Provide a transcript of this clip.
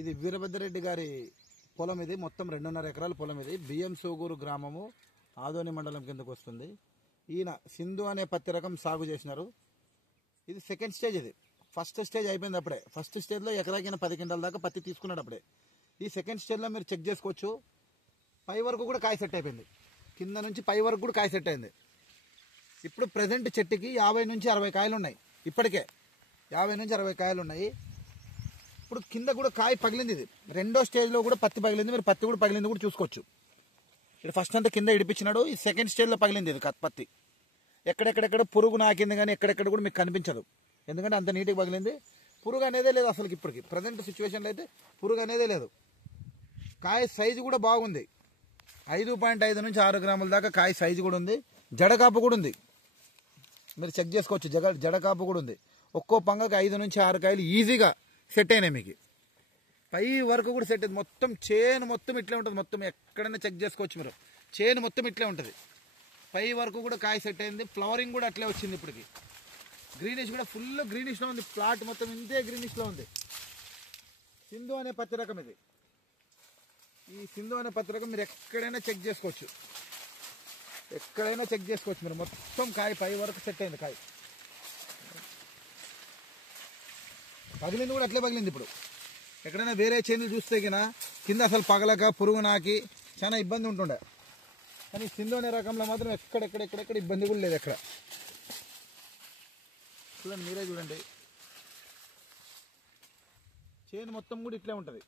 ఇది వీరభద్రరెడ్డి గారి పొలం. ఇది మొత్తం 2.5 ఎకరాల పొలం. ఇది బియ్యం సోగూరు గ్రామము ఆదోని మండలం కిందకు వస్తుంది. ఈయన సింధు అనే పత్తి రకం సాగు చేసినారు. ఇది సెకండ్ స్టేజ్. ఇది ఫస్ట్ స్టేజ్ అయిపోయింది అప్పుడే. ఫస్ట్ స్టేజ్లో ఎకరాకిన 10 క్వింటాల దాకా పత్తి తీసుకున్నాడు అప్పుడే. ఈ సెకండ్ స్టేజ్లో మీరు చెక్ చేసుకోవచ్చు. పై వరకు కూడా కాయ సెట్ అయిపోయింది. కింద నుంచి పై వరకు కూడా కాయ సెట్ అయింది. ఇప్పుడు ప్రజెంట్ చెట్టుకి 50 నుంచి 60 కాయలు ఉన్నాయి. ఇప్పటికే 50 నుంచి 60 కాయలు ఉన్నాయి. ఇప్పుడు కింద కూడా కాయ పగిలింది. ఇది రెండో స్టేజ్లో కూడా పత్తి పగిలింది. మీరు పత్తి కూడా పగిలింది కూడా చూసుకోవచ్చు. ఇక్కడ ఫస్ట్ అంతా కింద ఇడిపించినాడు. ఈ సెకండ్ స్టేజ్లో పగిలింది ఇది పత్తి. ఎక్కడెక్కడెక్కడ పురుగు నాకింది కానీ ఎక్కడెక్కడ కూడా మీకు కనిపించదు. ఎందుకంటే అంత నీట్గా పగిలింది. పురుగు అనేదే లేదు అసలు. ఇప్పటికి ప్రజెంట్ సిచ్యువేషన్లో అయితే పురుగు అనేదే లేదు. కాయ సైజు కూడా బాగుంది. 5.5 నుంచి 6 గ్రాముల దాకా కాయ సైజు కూడా ఉంది. జడకాపు కూడా ఉంది. మీరు చెక్ చేసుకోవచ్చు. జడకాపు కూడా ఉంది. ఒక్కో పంగకి 5 నుంచి 6 కాయలు ఈజీగా సెట్ అయినాయి. మీకు పై వరకు కూడా సెట్ అయింది. మొత్తం చేను మొత్తం ఇట్లే ఉంటుంది. మొత్తం ఎక్కడైనా చెక్ చేసుకోవచ్చు మీరు. చేను మొత్తం ఇట్లే ఉంటుంది. పై వరకు కూడా కాయ సెట్ అయింది. ఫ్లవరింగ్ కూడా అట్లే వచ్చింది. ఇప్పటికి గ్రీనిష్ కూడా ఫుల్ గ్రీనిష్లో ఉంది. ప్లాట్ మొత్తం ఇంతే గ్రీనిష్లో ఉంది. సింధు అనే పత్తి రకం ఇది. ఈ సింధు అనే పత్తి రకం మీరు ఎక్కడైనా చెక్ చేసుకోవచ్చు. ఎక్కడైనా చెక్ చేసుకోవచ్చు మీరు. మొత్తం కాయ పై వరకు సెట్ అయింది. కాయ పగిలింది కూడా అట్లే పగిలింది. ఇప్పుడు ఎక్కడైనా వేరే చేనులు చూస్తే కింద అసలు పగలక పురుగు నాకి చాలా ఇబ్బంది ఉంటుండే. కానీ సింధు అనే రకంలో మాత్రం ఎక్కడెక్కడ ఇబ్బంది కూడా లేదు. ఎక్కడ చూడండి, మీరే చూడండి. చేను మొత్తం కూడా ఇట్లే ఉంటుంది.